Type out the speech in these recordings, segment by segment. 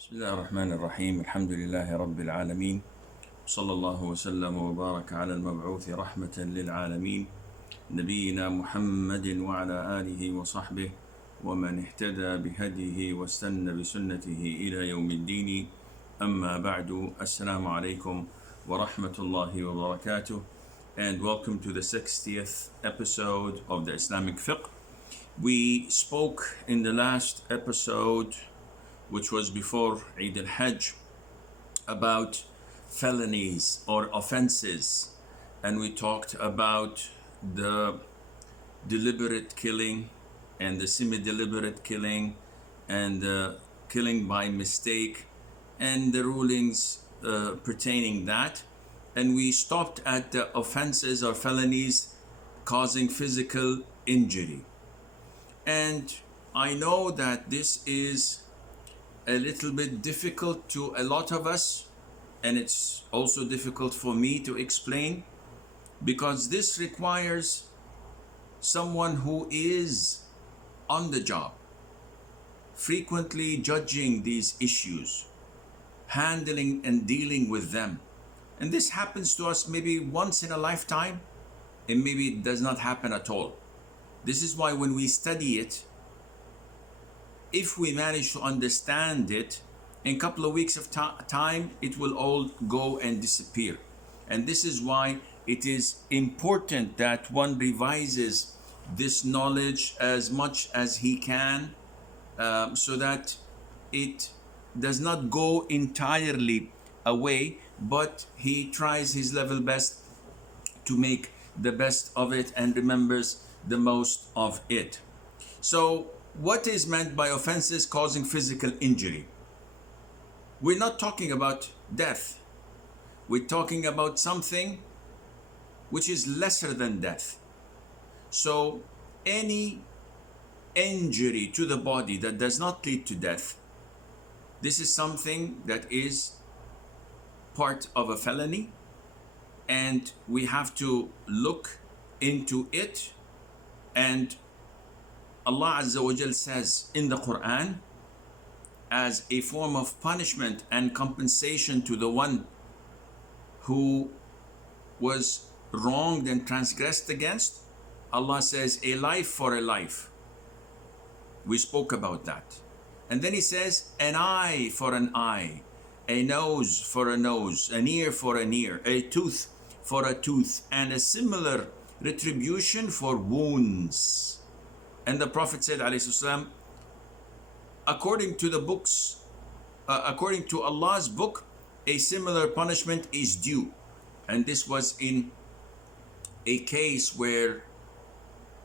بسم الله الرحمن الرحيم. الحمد لله رب العالمين، صلى الله وسلم وبارك على المبعوث رحمة للعالمين نبينا محمد وعلى آله وصحبه ومن اهتدى بهديه واستنى بسنته إلى يوم الدين. أما بعد. السلام عليكم ورحمة الله وبركاته, and welcome to the 60th episode of the Islamic Fiqh. We spoke in the last episode, which was before Eid al-Hajj, about felonies or offenses, and we talked about the deliberate killing and the semi-deliberate killing and the killing by mistake and the rulings pertaining that. And we stopped at the offenses or felonies causing physical injury. And I know that this is a little bit difficult to a lot of us, and it's also difficult for me to explain, because this requires someone who is on the job, frequently judging these issues, handling and dealing with them. And this happens to us maybe once in a lifetime, and maybe it does not happen at all. This is why when we study it, if we manage to understand it, in a couple of weeks of time, it will all go and disappear. And this is why it is important that one revises this knowledge as much as he can, so that it does not go entirely away, but he tries his level best to make the best of it and remembers the most of it. So, what is meant by offenses causing physical injury? We're not talking about death. We're talking about something which is lesser than death. So any injury to the body that does not lead to death, this is something that is part of a felony, and we have to look into it. And Allah Azza wa Jal says in the Quran, as a form of punishment and compensation to the one who was wronged and transgressed against, Allah says, a life for a life. We spoke about that. And then He says, an eye for an eye, a nose for a nose, an ear for an ear, a tooth for a tooth, and a similar retribution for wounds. And the Prophet said, ﷺ, according to the books, according to Allah's book, a similar punishment is due. And this was in a case where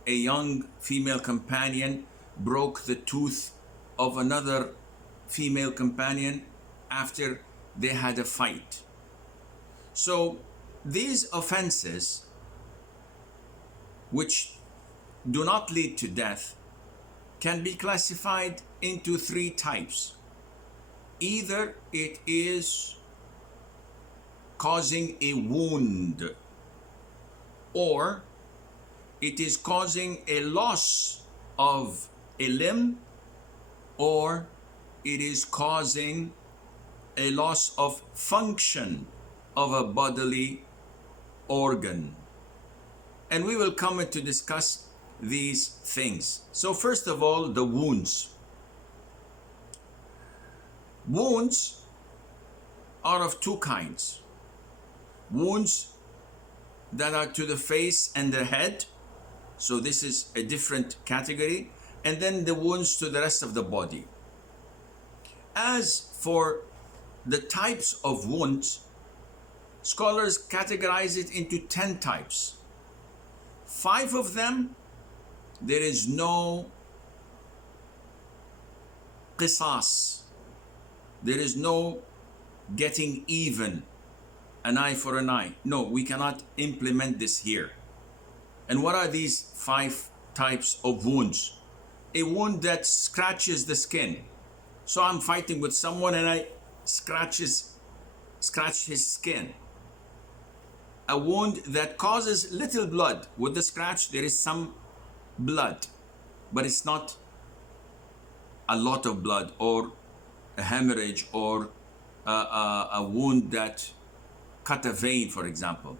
a young female companion broke the tooth of another female companion after they had a fight. So these offenses, which do not lead to death, can be classified into three types. Either it is causing a wound, or it is causing a loss of a limb, or it is causing a loss of function of a bodily organ. And we will come to discuss these things. So first of all, the wounds. Wounds are of two kinds. Wounds that are to the face and the head, so this is a different category, and then the wounds to the rest of the body. As for the types of wounds, scholars categorize it into 10 types. 5 of them, there is no qisas. There is no getting even, an eye for an eye. No, we cannot implement this here. And what are these 5 types of wounds? A wound that scratches the skin. So I'm fighting with someone and I scratch his skin. A wound that causes little blood. With the scratch, there is some blood, but it's not a lot of blood or a hemorrhage or a wound that cut a vein, for example.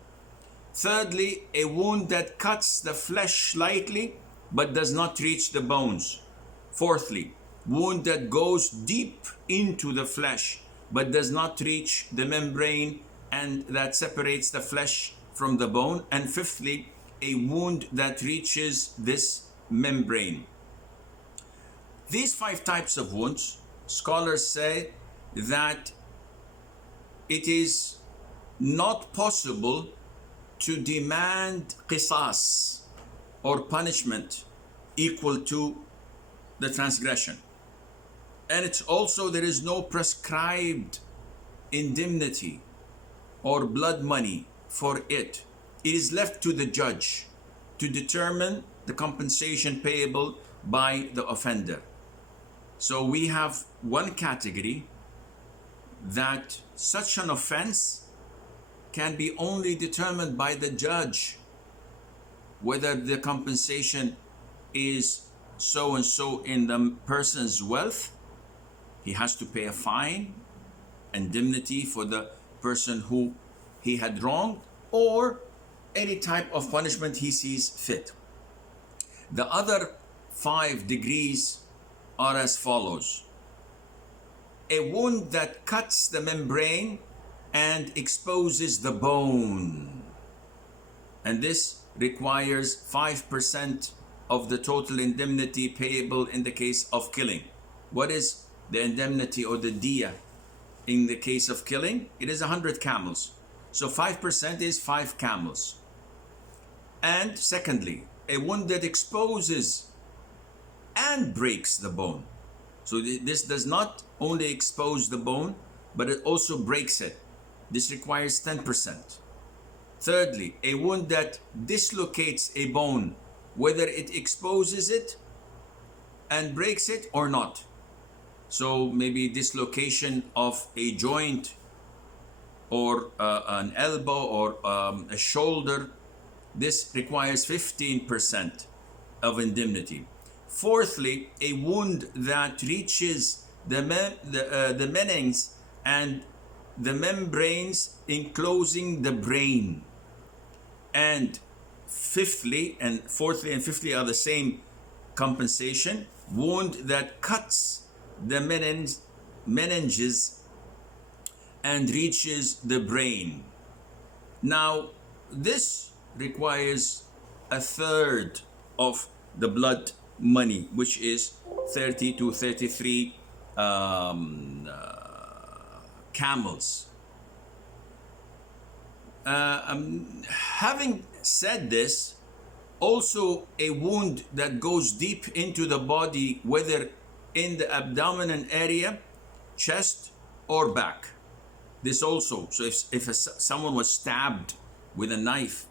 Thirdly, a wound that cuts the flesh slightly but does not reach the bones. Fourthly, wound that goes deep into the flesh but does not reach the membrane and that separates the flesh from the bone. And fifthly, a wound that reaches this membrane. These 5 types of wounds, scholars say that it is not possible to demand qisas or punishment equal to the transgression. And it's also, there is no prescribed indemnity or blood money for it. It is left to the judge to determine the compensation payable by the offender. So we have one category that such an offense can be only determined by the judge, whether the compensation is so and so in the person's wealth. He has to pay a fine, indemnity for the person who he had wronged, or any type of punishment he sees fit. The other 5 degrees are as follows. A wound that cuts the membrane and exposes the bone. And this requires 5% of the total indemnity payable in the case of killing. What is the indemnity or the diya in the case of killing? It is 100 camels. So 5% is 5 camels. And secondly, a wound that exposes and breaks the bone. So this does not only expose the bone, but it also breaks it. This requires 10%. Thirdly, a wound that dislocates a bone, whether it exposes it and breaks it or not. So maybe dislocation of a joint or an elbow or a shoulder. This requires 15% of indemnity. Fourthly, a wound that reaches the meninges and the membranes enclosing the brain. And fourthly and fifthly are the same compensation. Wound that cuts the meninges and reaches the brain. Now, this requires a third of the blood money, which is 30 to 33 camels. Having said this, also a wound that goes deep into the body, whether in the abdominal area, chest or back. This also, so if someone was stabbed with a knife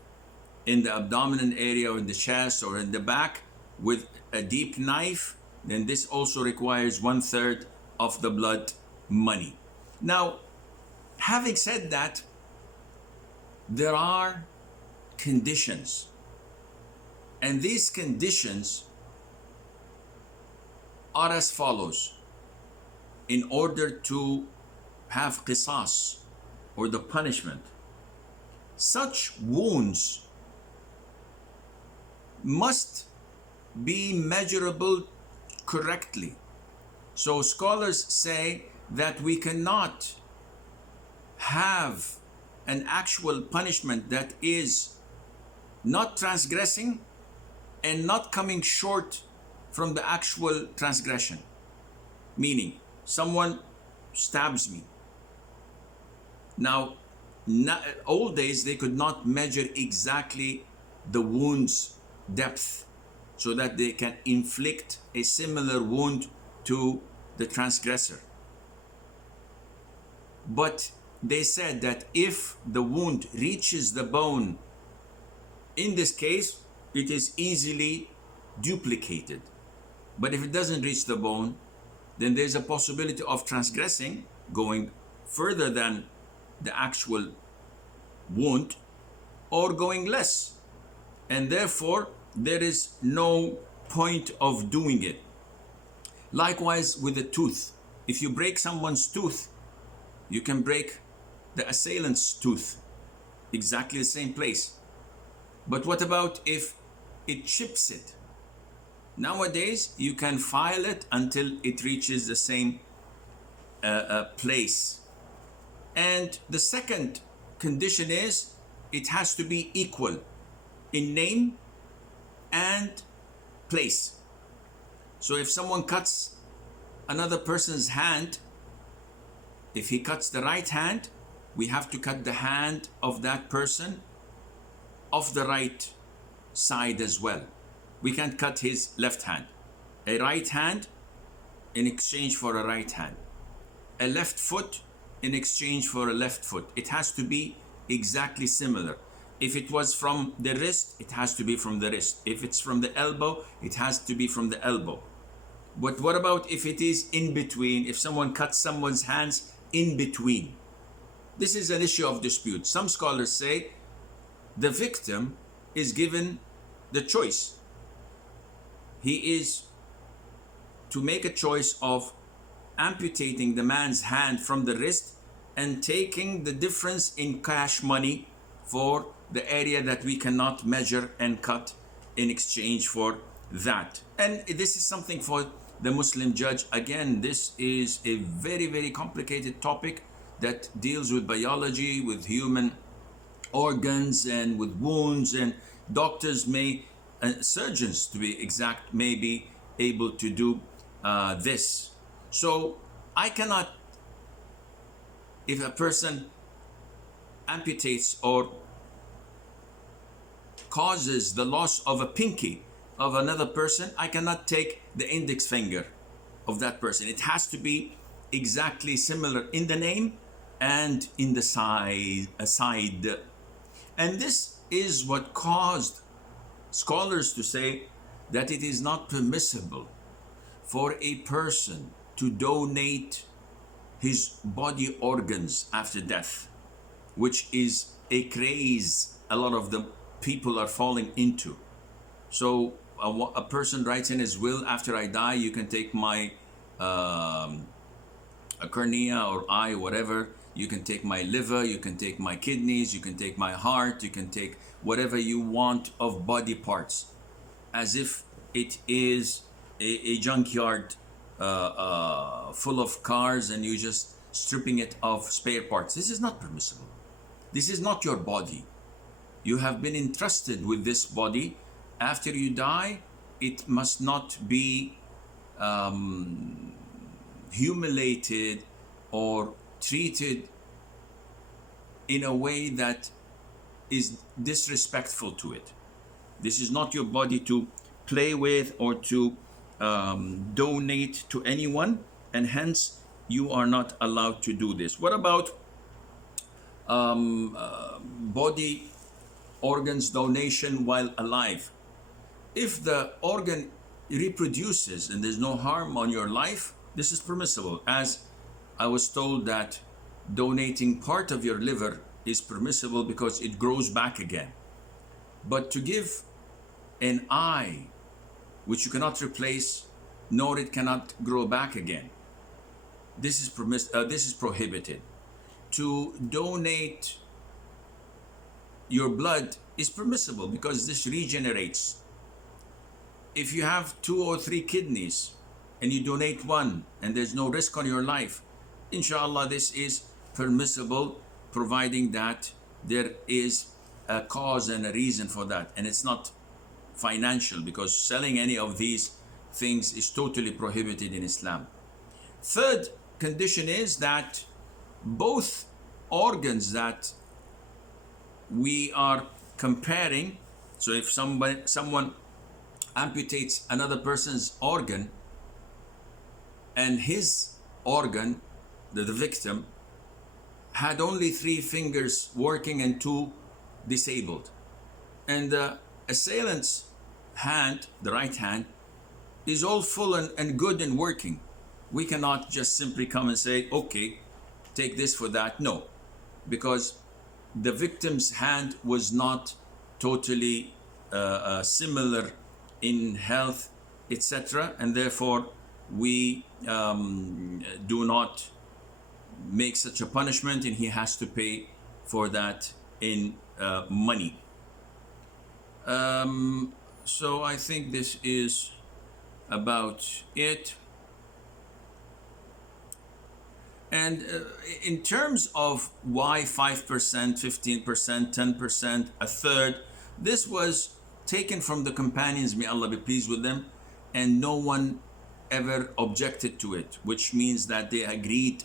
in the abdominal area or in the chest or in the back with a deep knife, then this also requires 1/3 of the blood money. Now, having said that, there are conditions, and these conditions are as follows. In order to have qisas or the punishment, such wounds must be measurable correctly. So scholars say that we cannot have an actual punishment that is not transgressing and not coming short from the actual transgression. Meaning, someone stabs me. Now, old days, they could not measure exactly the wound's depth so that they can inflict a similar wound to the transgressor. But they said that if the wound reaches the bone, in this case, it is easily duplicated. But if it doesn't reach the bone, then there's a possibility of transgressing, going further than the actual wound, or going less. And therefore, there is no point of doing it. Likewise with the tooth. If you break someone's tooth, you can break the assailant's tooth, exactly the same place. But what about if it chips it? Nowadays, you can file it until it reaches the same place. And the second condition is it has to be equal in name and place. So if someone cuts another person's hand, if he cuts the right hand, we have to cut the hand of that person of the right side as well. We can't cut his left hand. A right hand in exchange for a right hand. A left foot in exchange for a left foot. It has to be exactly similar. If it was from the wrist, it has to be from the wrist. If it's from the elbow, it has to be from the elbow. But what about if it is in between? If someone cuts someone's hands in between? This is an issue of dispute. Some scholars say the victim is given the choice. He is to make a choice of amputating the man's hand from the wrist and taking the difference in cash money for the area that we cannot measure and cut in exchange for that. And this is something for the Muslim judge. Again, this is a very, very complicated topic that deals with biology, with human organs, and with wounds, and doctors may, surgeons to be exact, may be able to do this. So I cannot, if a person amputates or causes the loss of a pinky of another person, I cannot take the index finger of that person. It has to be exactly similar in the name and in the side. And this is what caused scholars to say that it is not permissible for a person to donate his body organs after death, which is a craze a lot of the people are falling into. So a person writes in his will, after I die, you can take my a cornea or eye, whatever. You can take my liver, you can take my kidneys, you can take my heart, you can take whatever you want of body parts, as if it is a junkyard full of cars and you just stripping it of spare parts. This is not permissible. This is not your body. You have been entrusted with this body. After you die, it must not be humiliated or treated in a way that is disrespectful to it. This is not your body to play with or to donate to anyone, and hence you are not allowed to do this. What about body organs donation while alive? If the organ reproduces and there's no harm on your life, this is permissible. As I was told that donating part of your liver is permissible because it grows back again. But to give an eye, which you cannot replace, nor it cannot grow back again, this is prohibited. To donate your blood is permissible because this regenerates. If you have 2 or 3 kidneys and you donate one and there's no risk on your life, inshallah, this is permissible, providing that there is a cause and a reason for that, and it's not financial, because selling any of these things is totally prohibited in Islam. Third condition is that both organs that we are comparing, so if someone amputates another person's organ, and his organ, the victim, had only 3 fingers working and 2 disabled, and the assailant's hand, the right hand, is all full and good and working, we cannot just simply come and say, okay, take this for that. No, because the victim's hand was not totally similar in health, etc., and therefore we do not make such a punishment, and he has to pay for that in money. So I think this is about it. And in terms of why 5%, 15%, 10%, a third, this was taken from the companions, may Allah be pleased with them, and no one ever objected to it, which means that they agreed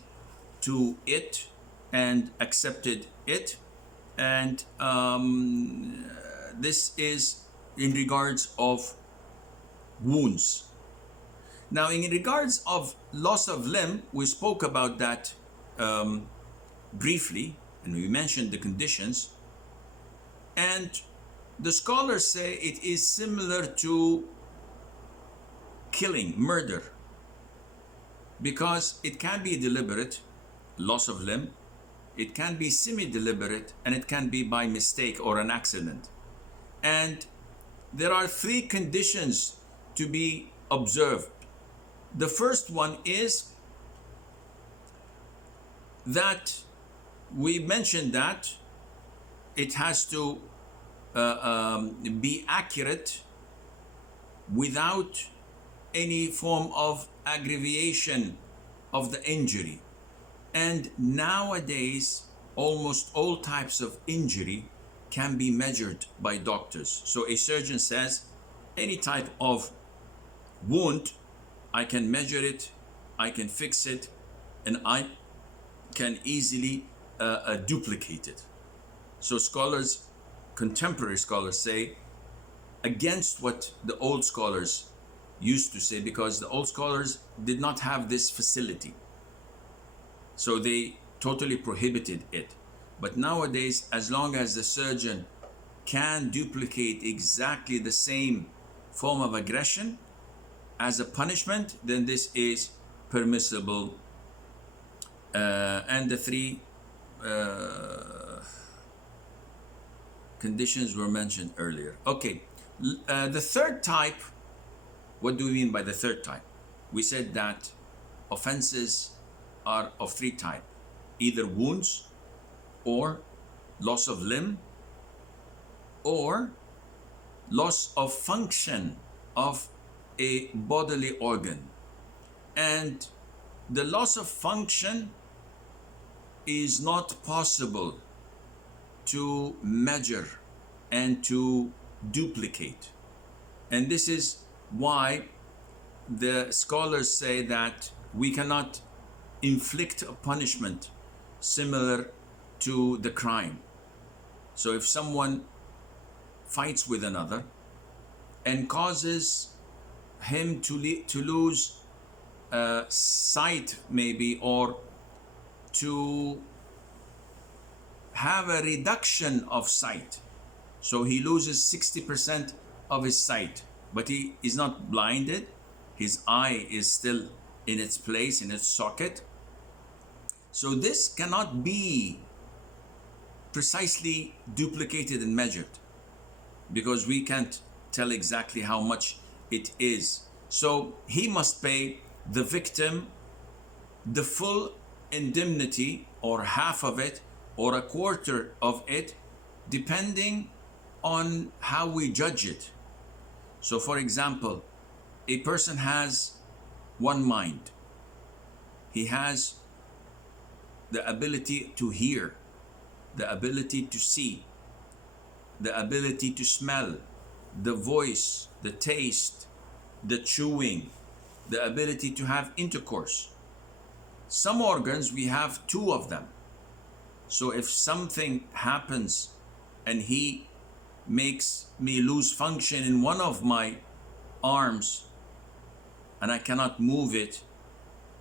to it and accepted it. And this is in regards of wounds. Now, in regards of loss of limb, we spoke about that briefly, and we mentioned the conditions. And the scholars say it is similar to killing, murder, because it can be deliberate, loss of limb, it can be semi-deliberate, and it can be by mistake or an accident. And there are three conditions to be observed. The first one is that we mentioned that it has to be accurate without any form of aggravation of the injury. And nowadays, almost all types of injury can be measured by doctors. So a surgeon says, any type of wound, I can measure it, I can fix it, and I can easily duplicate it. So scholars, contemporary scholars, say against what the old scholars used to say, because the old scholars did not have this facility. So they totally prohibited it. But nowadays, as long as the surgeon can duplicate exactly the same form of aggression as a punishment, then this is permissible. And the three conditions were mentioned earlier. Okay, the third type, what do we mean by the third type? We said that offenses are of three types: either wounds, or loss of limb, or loss of function of a bodily organ. And the loss of function is not possible to measure and to duplicate. And this is why the scholars say that we cannot inflict a punishment similar to the crime. So if someone fights with another and causes him to lose sight maybe, or to have a reduction of sight, so he loses 60% of his sight, but he is not blinded, his eye is still in its place, in its socket. So this cannot be precisely duplicated and measured, because we can't tell exactly how much it is. So he must pay the victim the full indemnity, or half of it, or a quarter of it, depending on how we judge it. So for example, a person has one mind. He has the ability to hear, the ability to see, the ability to smell, the voice, the taste, the chewing, the ability to have intercourse. Some organs, we have two of them. So if something happens and he makes me lose function in one of my arms and I cannot move it,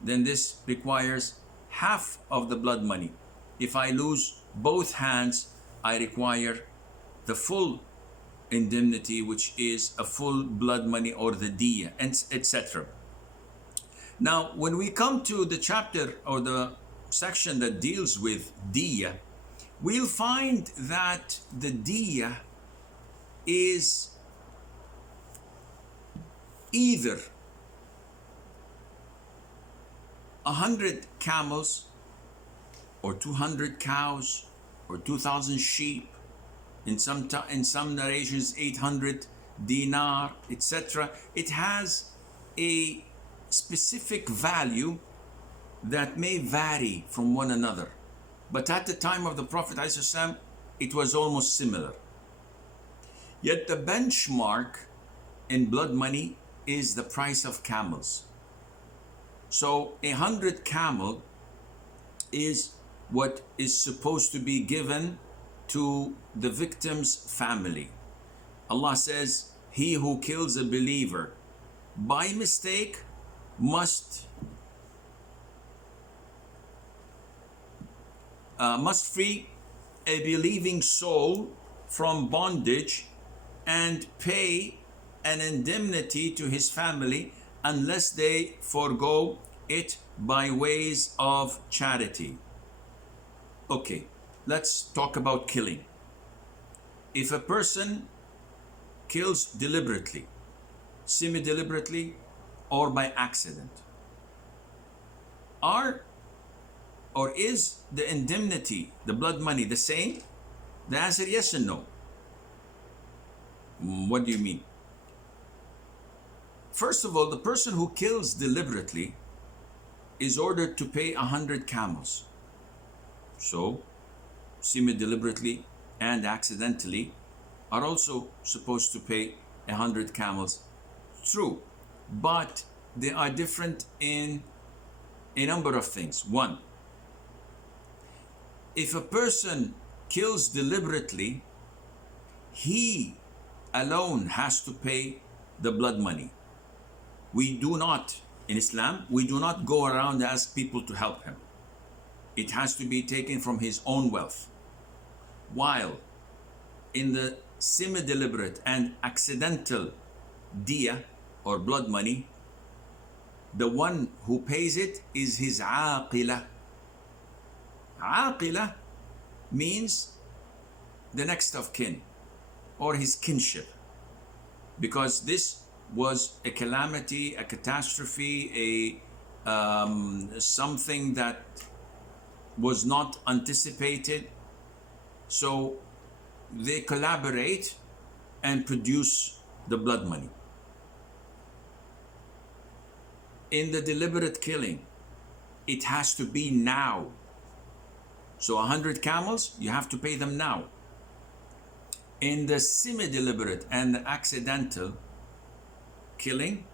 then this requires half of the blood money. If I lose both hands, I require the full indemnity, which is a full blood money, or the diya, and etc. Now, when we come to the chapter or the section that deals with diya, we'll find that the diya is either 100 camels or 200 cows or 2,000 sheep, in some narrations 800 dinar, etc. It has a specific value that may vary from one another. But at the time of the Prophet ﷺ, it was almost similar. Yet the benchmark in blood money is the price of camels. So 100 camel is what is supposed to be given to the victim's family. Allah says, he who kills a believer by mistake must free a believing soul from bondage and pay an indemnity to his family unless they forego it by ways of charity. Okay, let's talk about killing. If a person kills deliberately, semi-deliberately, or by accident, is the indemnity, the blood money, the same? The answer, yes and no. What do you mean? First of all, the person who kills deliberately is ordered to pay 100 camels. So, semi-deliberately and accidentally are also supposed to pay 100 camels. True, but they are different in a number of things. One, if a person kills deliberately, he alone has to pay the blood money. We do not, in Islam, we do not go around and ask people to help him. It has to be taken from his own wealth. While in the semi-deliberate and accidental diya or blood money, the one who pays it is his aqila. Aqila means the next of kin or his kinship, because this was a calamity, a catastrophe, something that was not anticipated. So they collaborate and produce the blood money. In the deliberate killing, it has to be now. So 100 camels, you have to pay them now. In the semi-deliberate and the accidental killing,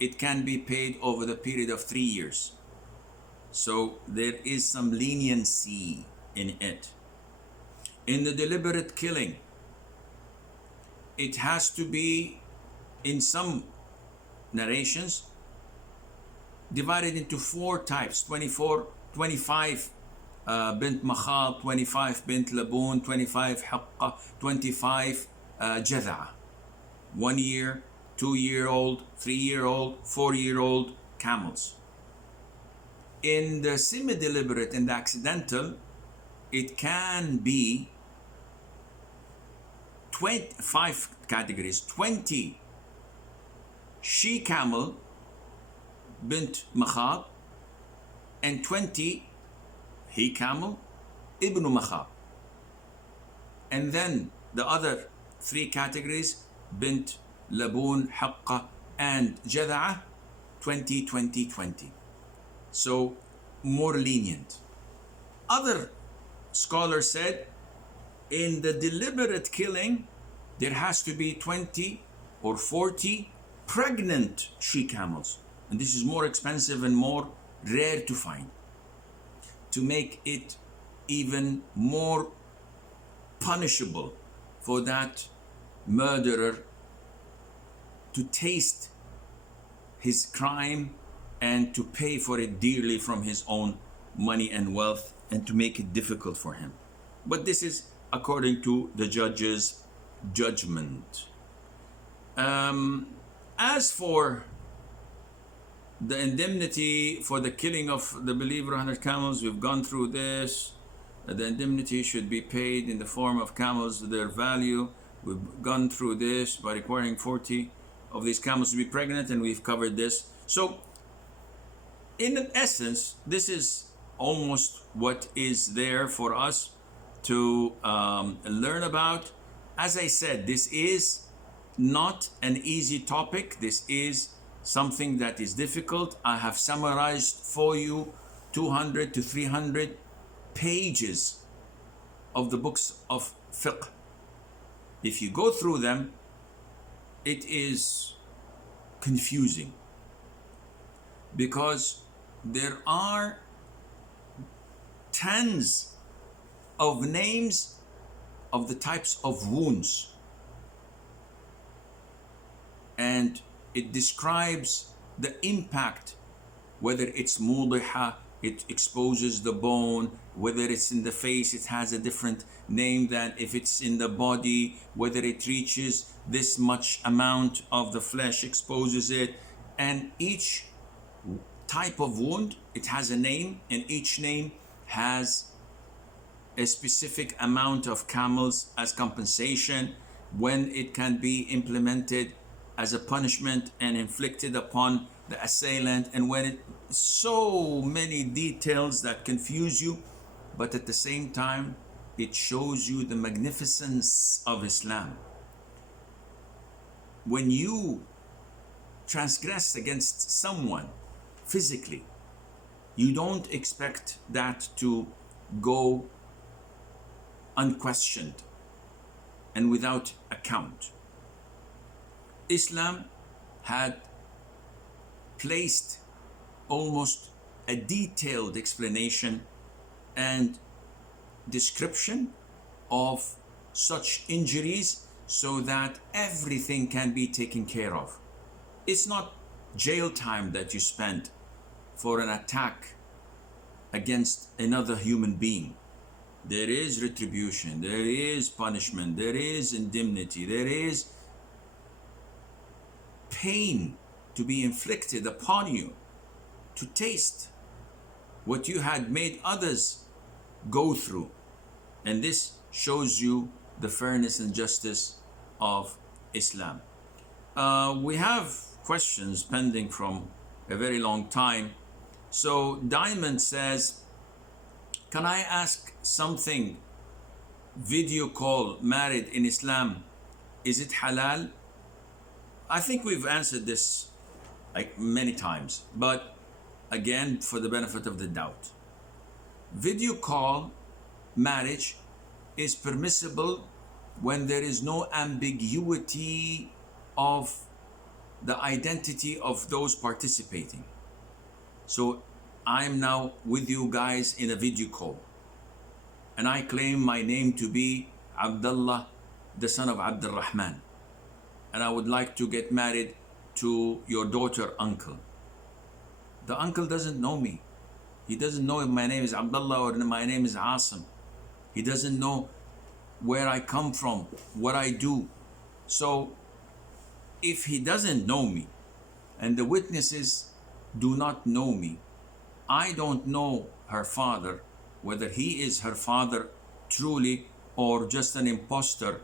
it can be paid over the period of 3 years. So there is some leniency in it. In the deliberate killing, it has to be, in some narrations, divided into 4 types, 25 bint makhab, 25 bint laboon, 25 haqqa, 25 jad'a. 1 year, 2-year-old, 3-year-old, 4-year-old camels. In the semi-deliberate and the accidental, it can be 25 categories: 20 she camel bint makhab and 20 he camel ibn makhab. And then the other 3 categories: bint, laboon, haqqa and jad'a, 20, 20, 20. So more lenient. Other scholars said in the deliberate killing there has to be 20 or 40 pregnant she camels, and this is more expensive and more rare to find, to make it even more punishable for that murderer to taste his crime and to pay for it dearly from his own money and wealth, and to make it difficult for him. But this is according to the judge's judgment. As for the indemnity for the killing of the believer, 100 camels, we've gone through this. The indemnity should be paid in the form of camels, their value. We've gone through this by requiring 40 of these camels to be pregnant, and we've covered this. So in essence, this is almost what is there for us to learn about. As I said, this is not an easy topic. This is something that is difficult. I have summarized for you 200 to 300 pages of the books of fiqh. If you go through them, it is confusing because there are tens of names of the types of wounds, and it describes the impact, whether it's mudiha, it exposes the bone, whether it's in the face, it has a different name than if it's in the body, whether it reaches this much amount of the flesh, exposes it, and each type of wound, it has a name, and each name has a specific amount of camels as compensation, when it can be implemented as a punishment and inflicted upon the assailant, and when it, so many details that confuse you, but at the same time it shows you the magnificence of Islam. When you transgress against someone physically, you don't expect that to go unquestioned and without account. Islam had placed almost a detailed explanation and description of such injuries so that everything can be taken care of. It's not jail time that you spend for an attack against another human being. There is retribution, there is punishment, there is indemnity, there is pain to be inflicted upon you, to taste what you had made others go through. And this shows you the fairness and justice of Islam. We have questions pending from a very long time. So Diamond says, can I ask something? Video call married in Islam, is it halal? I think we've answered this like many times, but again, for the benefit of the doubt. Video call marriage is permissible when there is no ambiguity of the identity of those participating. So I'm now with you guys in a video call, and I claim my name to be Abdullah, the son of Abdul Rahman, and I would like to get married to your daughter, uncle. The uncle doesn't know me. He doesn't know if my name is Abdullah or my name is Asim. He doesn't know where I come from, what I do. So if he doesn't know me and the witnesses do not know me, I don't know her father, whether he is her father truly or just an imposter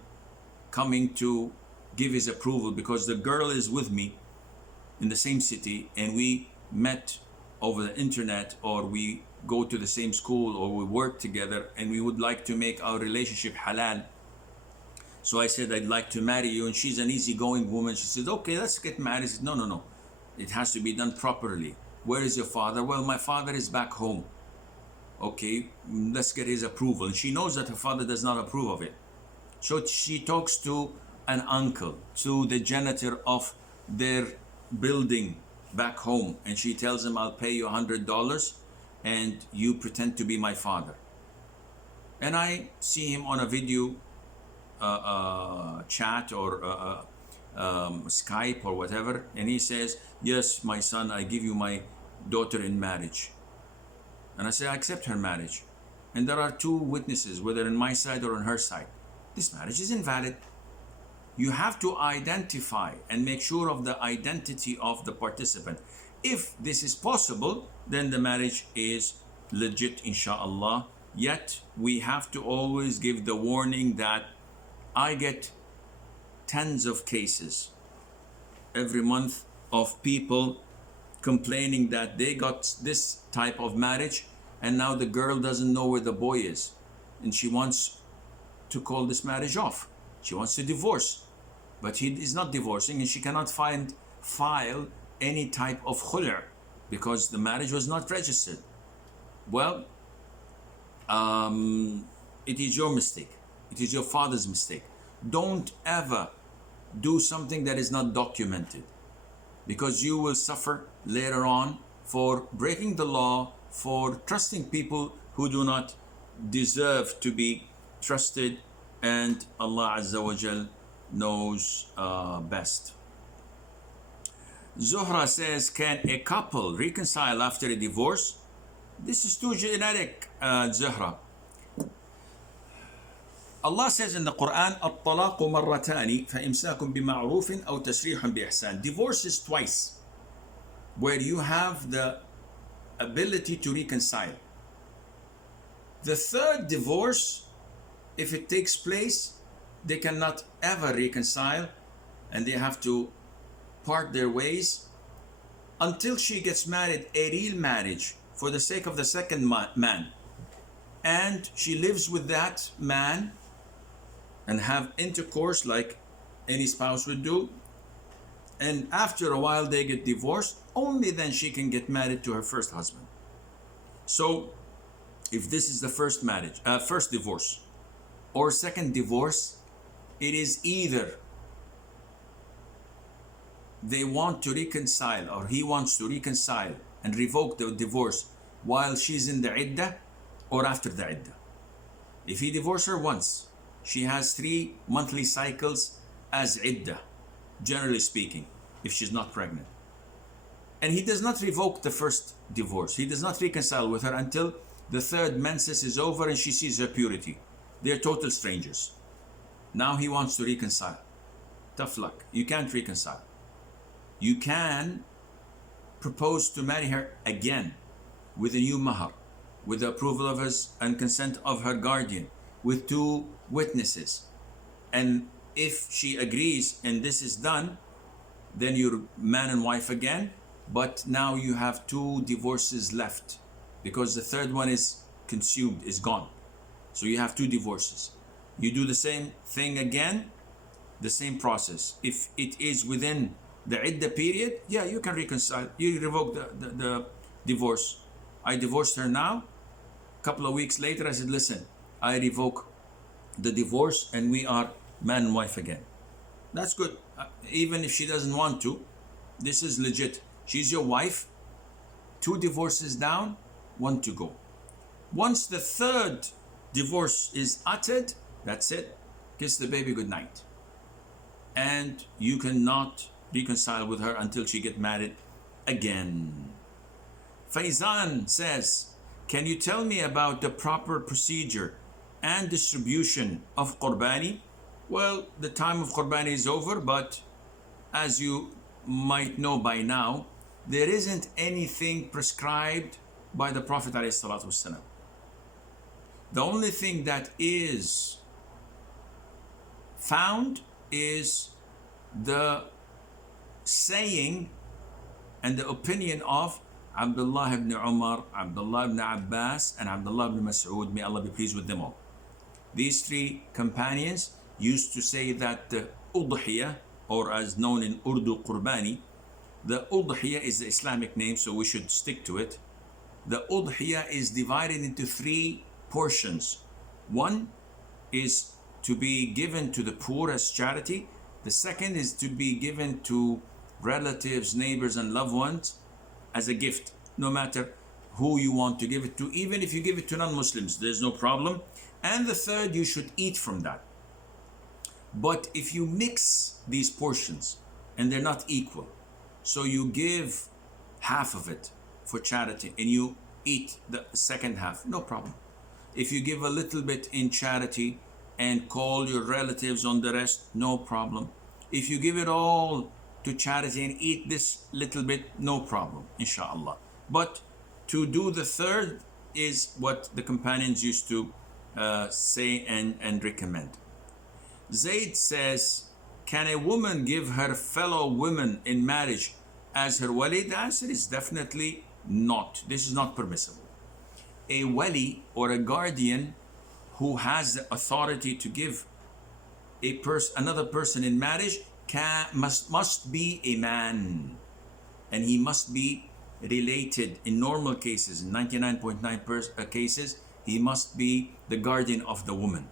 coming to give his approval, because the girl is with me in the same city and we met over the internet, or we go to the same school, or we work together, and we would like to make our relationship halal. So I said, I'd like to marry you, and she's an easygoing woman. She said, okay, let's get married. I said, no, it has to be done properly. Where is your father? Well, my father is back home. Okay, let's get his approval. And she knows that her father does not approve of it. So she talks to an uncle, to the janitor of their building back home, and she tells him, I'll pay you $100 and you pretend to be my father. And I see him on a video chat or Skype or whatever, and he says, yes, my son, I give you my daughter in marriage. And I say, I accept her marriage. And there are two witnesses, whether on my side or on her side. This marriage is invalid. You have to identify and make sure of the identity of the participant. If this is possible, then the marriage is legit, inshallah. Yet we have to always give the warning that I get tens of cases every month of people complaining that they got this type of marriage and now the girl doesn't know where the boy is, and she wants to call this marriage off. She wants to divorce, but he is not divorcing, and she cannot file any type of khul' because the marriage was not registered. Well, it is your mistake. It is your father's mistake. Don't ever do something that is not documented, because you will suffer later on for breaking the law, for trusting people who do not deserve to be trusted, and Allah Azza wa Jal knows best. Zuhra says, can a couple reconcile after a divorce? This is too generic, Zuhra. Allah says in the Quran, الطلاق مرتان فإمساك بمعروف أو تسريح بإحسان. Divorce is twice, where you have the ability to reconcile. The third divorce, if it takes place, they cannot ever reconcile, and they have to part their ways until she gets married, a real marriage, for the sake of the second man, and she lives with that man and have intercourse like any spouse would do, and after a while they get divorced. Only then she can get married to her first husband. So if this is the first marriage, first divorce or second divorce, it is either they want to reconcile, or he wants to reconcile and revoke the divorce while she's in the iddah or after the iddah. If he divorced her once, she has 3 monthly cycles as iddah, generally speaking, if she's not pregnant. And he does not revoke the first divorce. He does not reconcile with her until the third menses is over and she sees her purity. They're total strangers. Now he wants to reconcile. Tough luck. You can't reconcile. You can propose to marry her again with a new mahar, with the approval of his and consent of her guardian, with 2 witnesses. And if she agrees and this is done, then you're man and wife again. But now you have 2 divorces left, because the third one is consumed, is gone. So you have 2 divorces. You do the same thing again, the same process. If it is within the iddah period, yeah, you can reconcile. You revoke the divorce. I divorced her now. A couple of weeks later, I said, listen, I revoke the divorce and we are man and wife again. That's good. Even if she doesn't want to, this is legit. She's your wife. 2 divorces down, 1 to go. Once the third divorce is uttered, that's it. Kiss the baby goodnight. And you cannot reconcile with her until she gets married again. Faizan says, can you tell me about the proper procedure and distribution of Qurbani? Well, the time of Qurbani is over, but as you might know by now, there isn't anything prescribed by the Prophet ﷺ. The only thing that is found is the saying and the opinion of Abdullah ibn Umar, Abdullah ibn Abbas, and Abdullah ibn Mas'ud, may Allah be pleased with them all. These 3 companions used to say that the Udhiyah, or as known in Urdu Qurbani, the Udhiyah is the Islamic name, so we should stick to it. The Udhiyah is divided into 3 portions. One is to be given to the poor as charity. The second is to be given to relatives, neighbors, and loved ones as a gift, no matter who you want to give it to. Even if you give it to non-Muslims, there's no problem. And the third, you should eat from that. But if you mix these portions and they're not equal, so you give half of it for charity and you eat the second half, no problem. If you give a little bit in charity and call your relatives on the rest, no problem. If you give it all to charity and eat this little bit, no problem, inshallah. But to do the third is what the companions used to say and recommend. Zayd says, can a woman give her fellow women in marriage as her wali? The answer is definitely not. This is not permissible. A wali or a guardian who has the authority to give another person in marriage must be a man, and he must be related in normal cases. In 99.9 cases, he must be the guardian of the woman,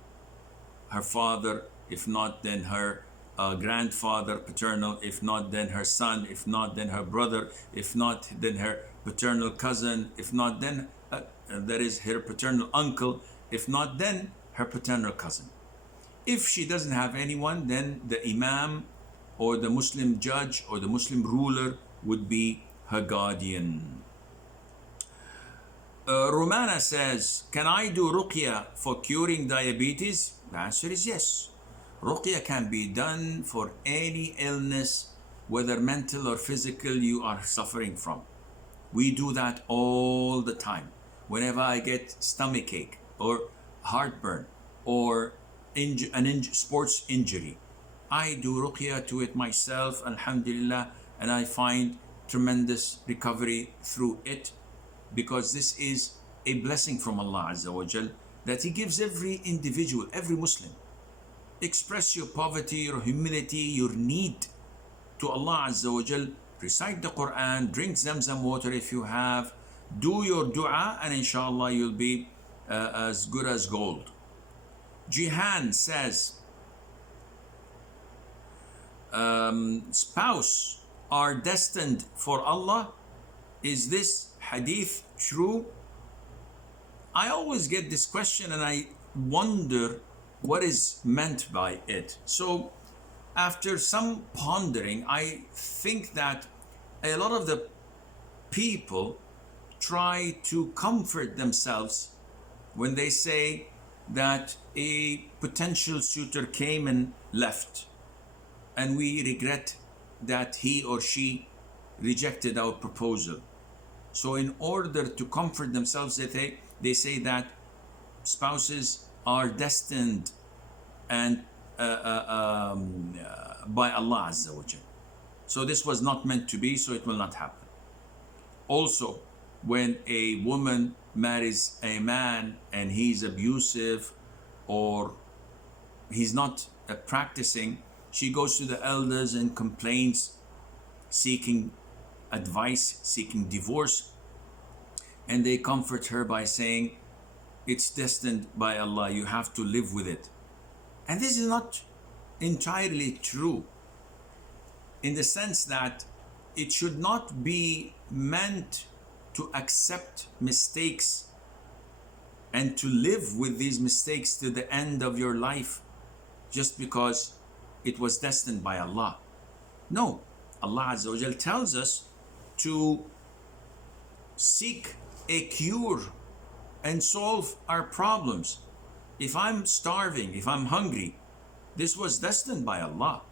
her father, if not then her grandfather paternal, if not then her son, if not then her brother, if not then her paternal cousin, if not then that is her paternal uncle, if not then her paternal cousin. If she doesn't have anyone, then the imam or the Muslim judge or the Muslim ruler would be her guardian. Romana says, can I do ruqya for curing diabetes? The answer is yes. Ruqya can be done for any illness, whether mental or physical, you are suffering from. We do that all the time. Whenever I get stomach ache or heartburn or sports injury, I do ruqya to it myself, alhamdulillah, and I find tremendous recovery through it, because this is a blessing from Allah Azza wa Jal that He gives every individual, every Muslim. Express your poverty, your humility, your need to Allah Azza wa Jal. Recite the Quran, drink Zamzam water if you have, do your dua, and inshallah you'll be as good as gold. Jihan says, spouse are destined for Allah. Is this hadith true? I always get this question and I wonder what is meant by it. So after some pondering, I think that a lot of the people try to comfort themselves when they say that a potential suitor came and left, and we regret that he or she rejected our proposal. So in order to comfort themselves, they say that spouses are destined and by Allah Azza wa Jal. So this was not meant to be, so it will not happen. Also, when a woman marries a man and he's abusive or he's not practicing, she goes to the elders and complains, seeking advice, seeking divorce, and they comfort her by saying, it's destined by Allah, you have to live with it. And this is not entirely true, in the sense that it should not be meant to accept mistakes and to live with these mistakes to the end of your life just because it was destined by Allah. No, Allah Azza wa Jal tells us to seek a cure and solve our problems. If I'm starving, if I'm hungry, this was destined by Allah.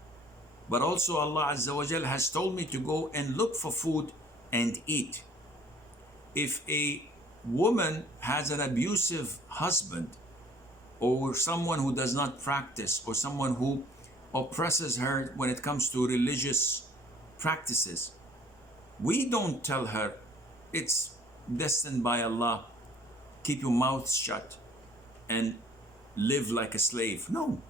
But also Allah Azza wa Jal has told me to go and look for food and eat. If a woman has an abusive husband, or someone who does not practice, or someone who oppresses her when it comes to religious practices, we don't tell her it's destined by Allah, keep your mouth shut and live like a slave. No.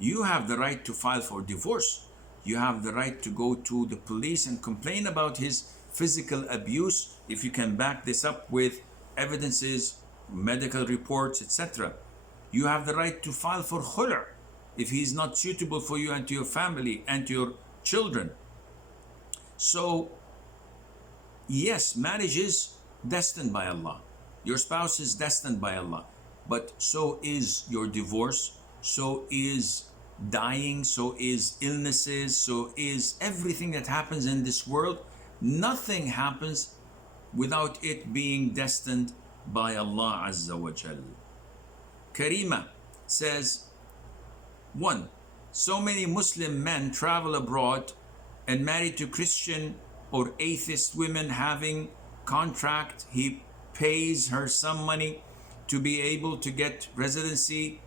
You have the right to file for divorce. You have the right to go to the police and complain about his physical abuse if you can back this up with evidences, medical reports, etc. You have the right to file for khula if he is not suitable for you and to your family and to your children. So yes, marriage is destined by Allah. Your spouse is destined by Allah. But so is your divorce, so is dying, so is illnesses, so is everything that happens in this world. Nothing happens without it being destined by Allah Azza wa Jal. Karima says, 1. So many Muslim men travel abroad and marry to Christian or atheist women having contract. He pays her some money to be able to get residency,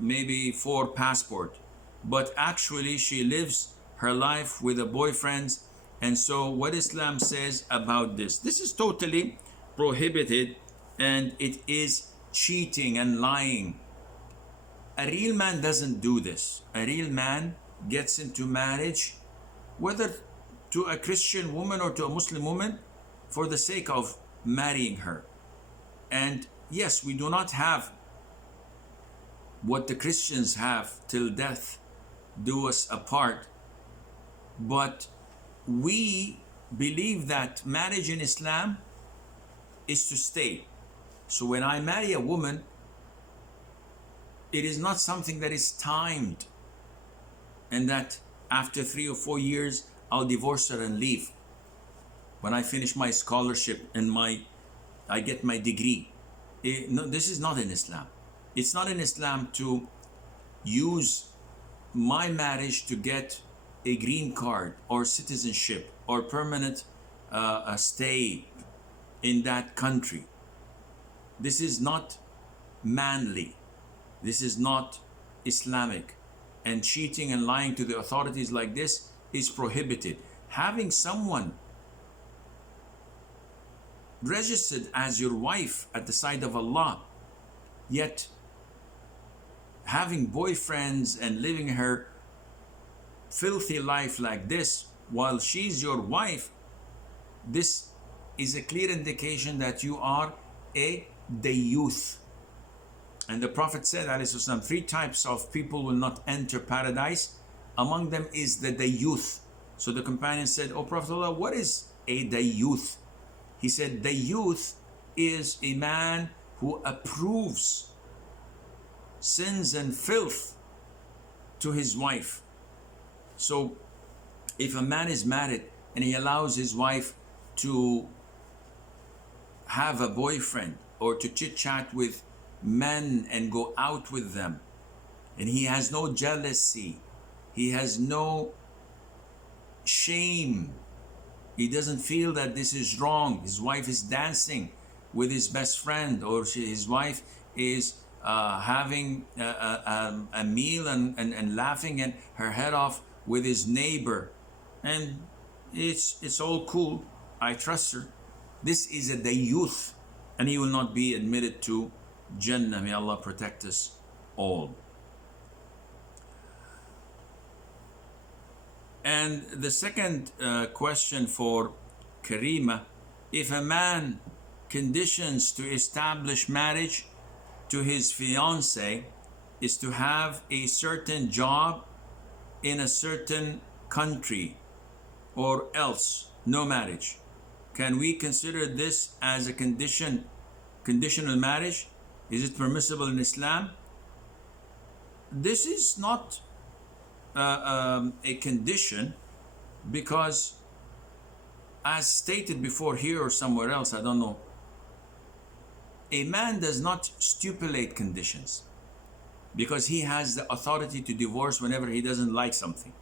maybe for passport. but actually she lives her life with a boyfriend. And so what Islam says about this is totally prohibited, and it is cheating and lying. A real man doesn't do this. A real man gets into marriage, whether to a Christian woman or to a Muslim woman, for the sake of marrying her. And yes, we do not have what the Christians have, till death do us apart, but we believe that marriage in Islam is to stay. So when I marry a woman, it is not something that is timed and that after 3 or 4 years I'll divorce her and leave when I finish my scholarship and I get my degree. No, this is not in Islam. It's not in Islam to use my marriage to get a green card or citizenship or permanent stay in that country. This is not manly. This is not Islamic. And cheating and lying to the authorities like this is prohibited. Having someone registered as your wife at the side of Allah, yet having boyfriends and living her filthy life like this while she's your wife, this is a clear indication that you are a dayyuth. And the Prophet said, ﷺ, 3 types of people will not enter paradise. Among them is the dayyuth. So the companion said, "Oh Prophet Allah, what is a dayyuth?" He said, dayyuth is a man who approves sins and filth to his wife. So if a man is married and he allows his wife to have a boyfriend or to chit-chat with men and go out with them, and he has no jealousy, he has no shame, he doesn't feel that this is wrong, his wife is dancing with his best friend, or his wife is having a meal and laughing at her head off with his neighbor, and it's all cool, I trust her. This is a dayyuth, and he will not be admitted to Jannah. May Allah protect us all. And the second question for Karima: if a man conditions to establish marriage to his fiancée is to have a certain job in a certain country, or else no marriage, can we consider this as a conditional marriage? Is it permissible in Islam? This is not a condition, because as stated before here or somewhere else, I don't know, a man does not stipulate conditions, because he has the authority to divorce whenever he doesn't like something.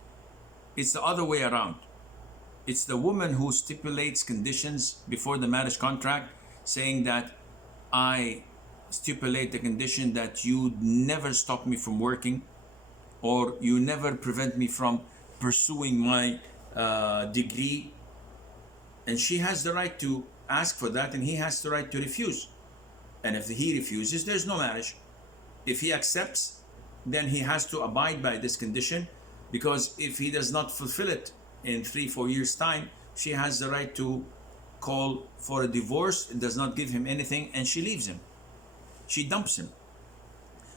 It's the other way around. It's the woman who stipulates conditions before the marriage contract, saying that I stipulate the condition that you never stop me from working, or you never prevent me from pursuing my degree. And she has the right to ask for that, and he has the right to refuse. And if he refuses, there's no marriage. If he accepts, then he has to abide by this condition, because if he does not fulfill it in 3-4 years time, she has the right to call for a divorce. It does not give him anything, and she leaves him, she dumps him.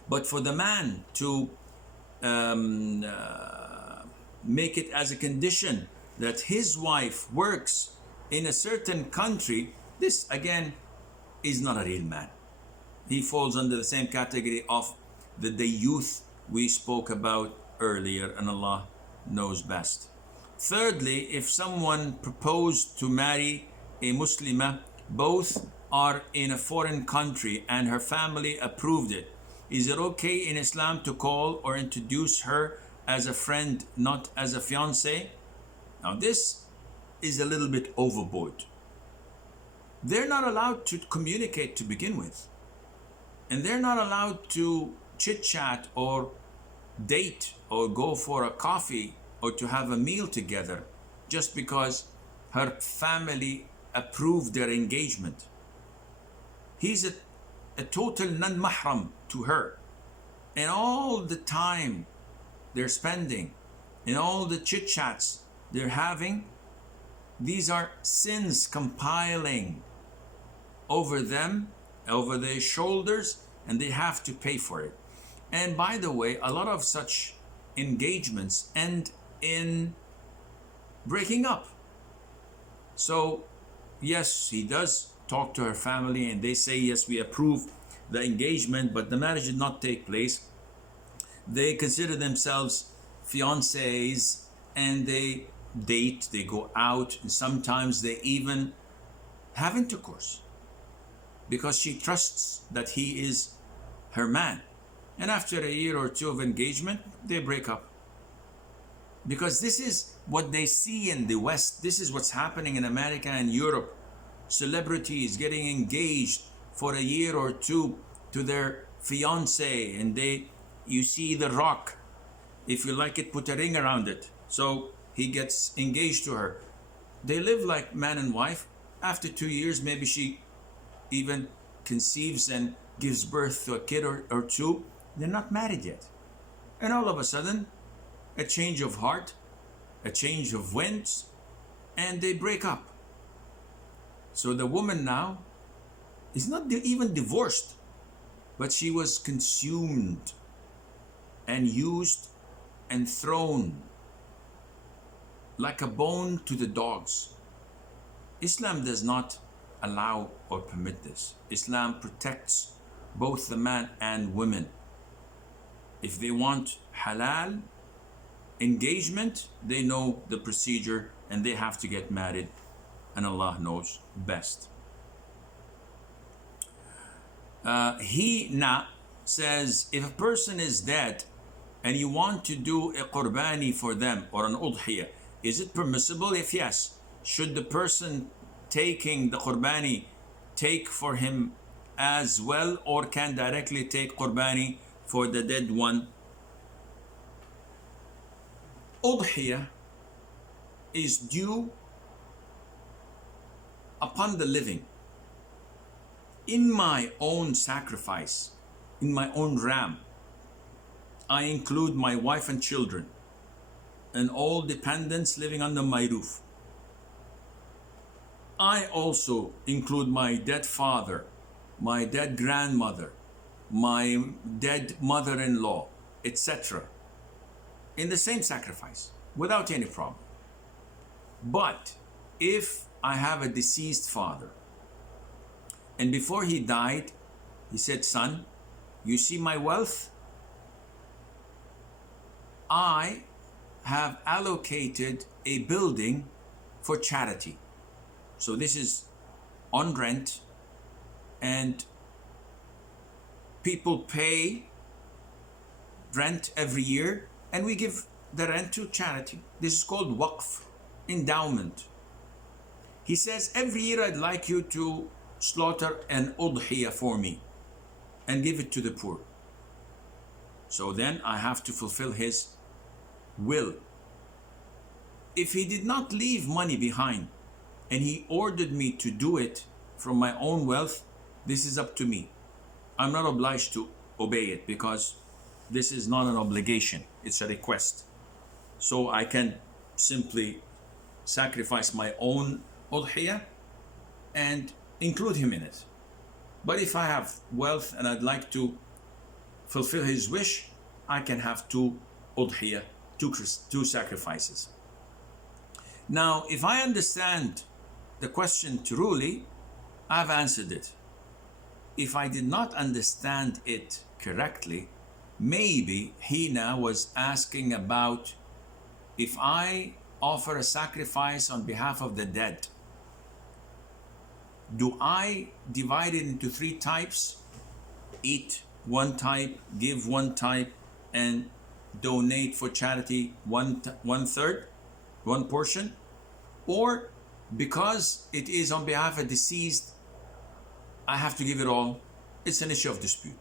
But for the man to make it as a condition that his wife works in a certain country, this again is not a real man. He falls under the same category of the dayyuth we spoke about earlier, and Allah knows best. Thirdly, if someone proposed to marry a Muslimah, both are in a foreign country and her family approved it, is it okay in Islam to call or introduce her as a friend, not as a fiancé? Now this is a little bit overboard. They're not allowed to communicate to begin with, and they're not allowed to chit-chat or date or go for a coffee or to have a meal together just because her family approved their engagement. He's a total non-mahram to her. And all the time they're spending and all the chit-chats they're having, these are sins compiling over them, over their shoulders, and they have to pay for it. And by the way, a lot of such engagements end in breaking up. So yes, he does talk to her family and they say, yes, we approve the engagement, but the marriage did not take place. They consider themselves fiancés and they date, they go out, and sometimes they even have intercourse because she trusts that he is her man. And after a year or two of engagement, they break up. Because this is what they see in the West. This is what's happening in America and Europe. Celebrities getting engaged for a year or two to their fiance, and you see The Rock. If you like it, put a ring around it. So he gets engaged to her. They live like man and wife. After 2 years, maybe she even conceives and gives birth to a kid or two. They're not married yet. And all of a sudden, a change of heart, a change of winds, and they break up. So the woman now is not even divorced, but she was consumed and used and thrown like a bone to the dogs. Islam does not allow or permit this. Islam protects both the man and women. If they want halal engagement, they know the procedure and they have to get married, and Allah knows best. He says, if a person is dead and you want to do a qurbani for them or an udhiyah, is it permissible? If yes, should the person taking the qurbani take for him as well, or can directly take qurbani for the dead one? Udhiyah is due upon the living. In my own sacrifice, in my own ram, I include my wife and children and all dependents living under my roof. I also include my dead father, my dead grandmother, my dead mother-in-law, etc. in the same sacrifice without any problem. But if I have a deceased father and before he died, he said, son, you see my wealth? I have allocated a building for charity. So this is on rent and people pay rent every year and we give the rent to charity. This is called waqf, endowment. He says, every year I'd like you to slaughter an udhiyah for me and give it to the poor. So then I have to fulfill his will. If he did not leave money behind and he ordered me to do it from my own wealth, this is up to me. I'm not obliged to obey it because this is not an obligation, it's a request. So I can simply sacrifice my own udhiyah and include him in it. But if I have wealth and I'd like to fulfill his wish, I can have two udhiyah, two sacrifices. Now, if I understand the question truly, I've answered it. If I did not understand it correctly, maybe Hina was asking about if I offer a sacrifice on behalf of the dead, do I divide it into 3 types? Eat one type, give one type, and donate for charity one third, one portion? Or because it is on behalf of deceased, I have to give it all? It's an issue of dispute.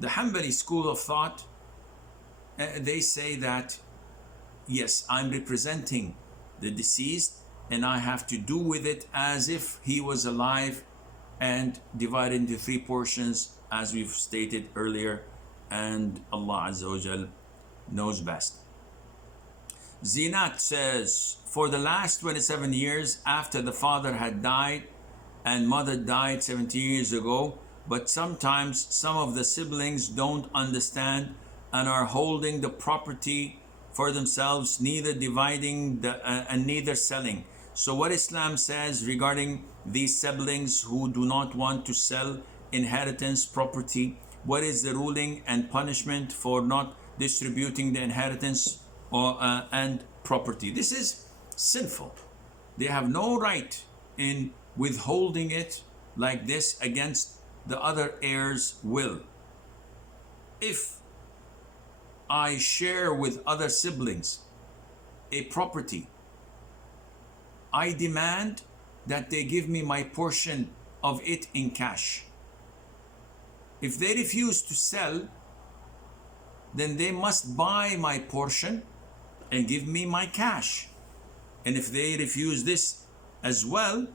The Hanbali school of thought they say that, yes, I'm representing the deceased and I have to do with it as if he was alive, and divide into three portions as we've stated earlier, and Allah Azza wa Jal knows best. Zinat says, for the last 27 years after the father had died and mother died 17 years ago, but sometimes some of the siblings don't understand and are holding the property for themselves, neither dividing and neither selling. So what Islam says regarding these siblings who do not want to sell inheritance property, what is the ruling and punishment for not distributing the inheritance and property? This is sinful. They have no right in withholding it like this against the other heirs' will. If I share with other siblings a property, I demand that they give me my portion of it in cash. If they refuse to sell, then they must buy my portion and give me my cash. And if they refuse this as well,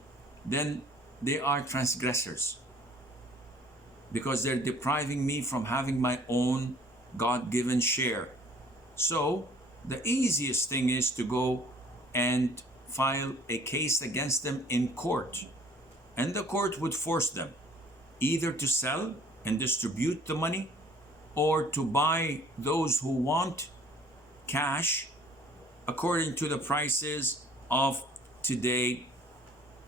then they are transgressors, because they're depriving me from having my own God-given share. So the easiest thing is to go and file a case against them in court, and the court would force them either to sell and distribute the money, or to buy those who want cash according to the prices of today.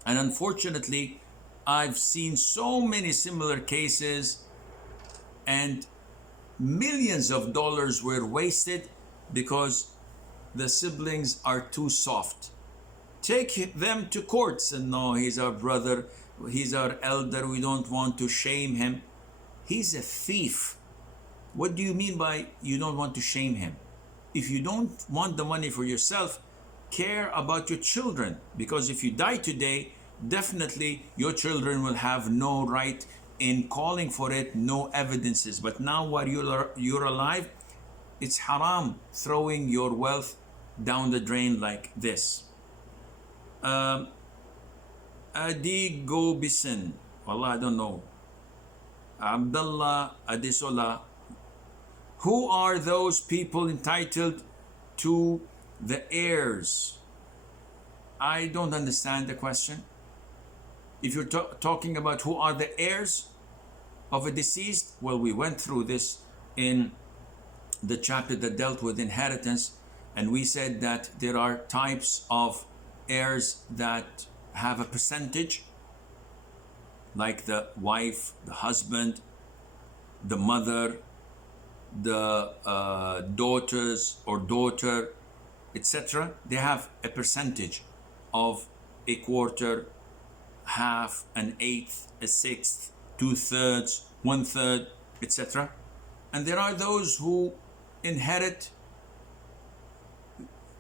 And unfortunately, I've seen so many similar cases, and millions of dollars were wasted because the siblings are too soft. Take them to courts and no, he's our brother, he's our elder, we don't want to shame him. He's a thief. What do you mean by you don't want to shame him? If you don't want the money for yourself, care about your children, because if you die today, definitely your children will have no right in calling for it, no evidences. But now while you're alive, it's haram throwing your wealth down the drain like this. Adi Gobison, wallah, I don't know. Abdullah Adesola, who are those people entitled to the heirs? I don't understand the question. If you're talking about who are the heirs of a deceased, well, we went through this in the chapter that dealt with inheritance, and we said that there are types of heirs that have a percentage, like the wife, the husband, the mother, the daughters or daughter, etc. They have a percentage of a quarter, half, an eighth, a sixth, 2/3, 1/3, etc. And there are those who inherit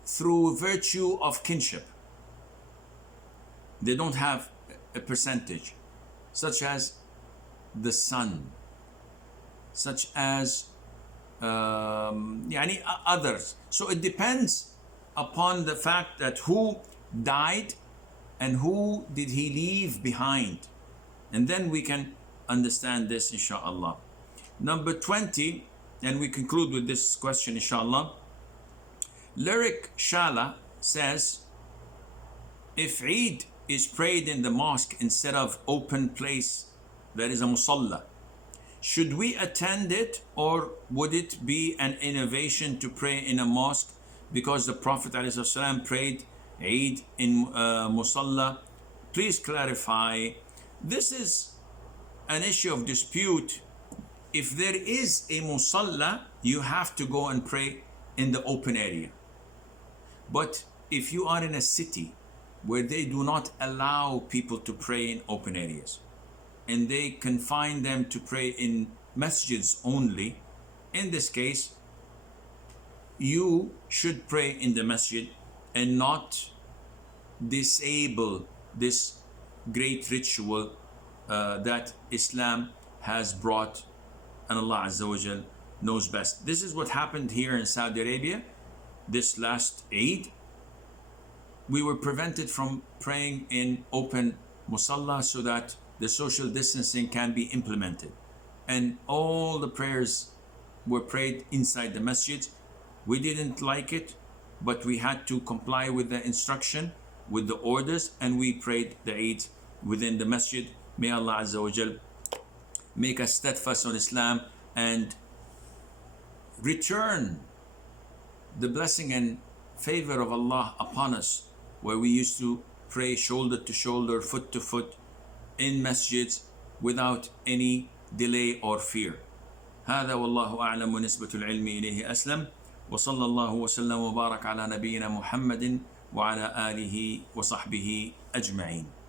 through virtue of kinship. They don't have a percentage, such as the son, such as others. So it depends upon the fact that who died and who did he leave behind, and then we can understand this, inshallah. Number 20, and we conclude with this question, inshallah. Lyric Shala says, if Eid is prayed in the mosque instead of open place, there is a musalla, should we attend it, or would it be an innovation to pray in a mosque because the Prophet ﷺ prayed Eid in musalla? Please clarify. This is an issue of dispute. If there is a musalla, you have to go and pray in the open area. But if you are in a city where they do not allow people to pray in open areas, and they confine them to pray in masjids only, in this case, you should pray in the masjid and not disable this great ritual that Islam has brought, and Allah Azza wa Jal knows best. This is what happened here in Saudi Arabia this last Eid. We were prevented from praying in open musalla so that the social distancing can be implemented. And all the prayers were prayed inside the masjid. We didn't like it, but we had to comply with the instruction, with the orders, and we prayed the Eid within the masjid. May Allah Azza wa Jal make us steadfast on Islam and return the blessing and favor of Allah upon us, where we used to pray shoulder to shoulder, foot to foot in masjids without any delay or fear. هذا والله أعلم ونسبة العلم إليه أسلم وصلى الله وسلم وبارك على نبينا محمد وعلى آله وصحبه أجمعين.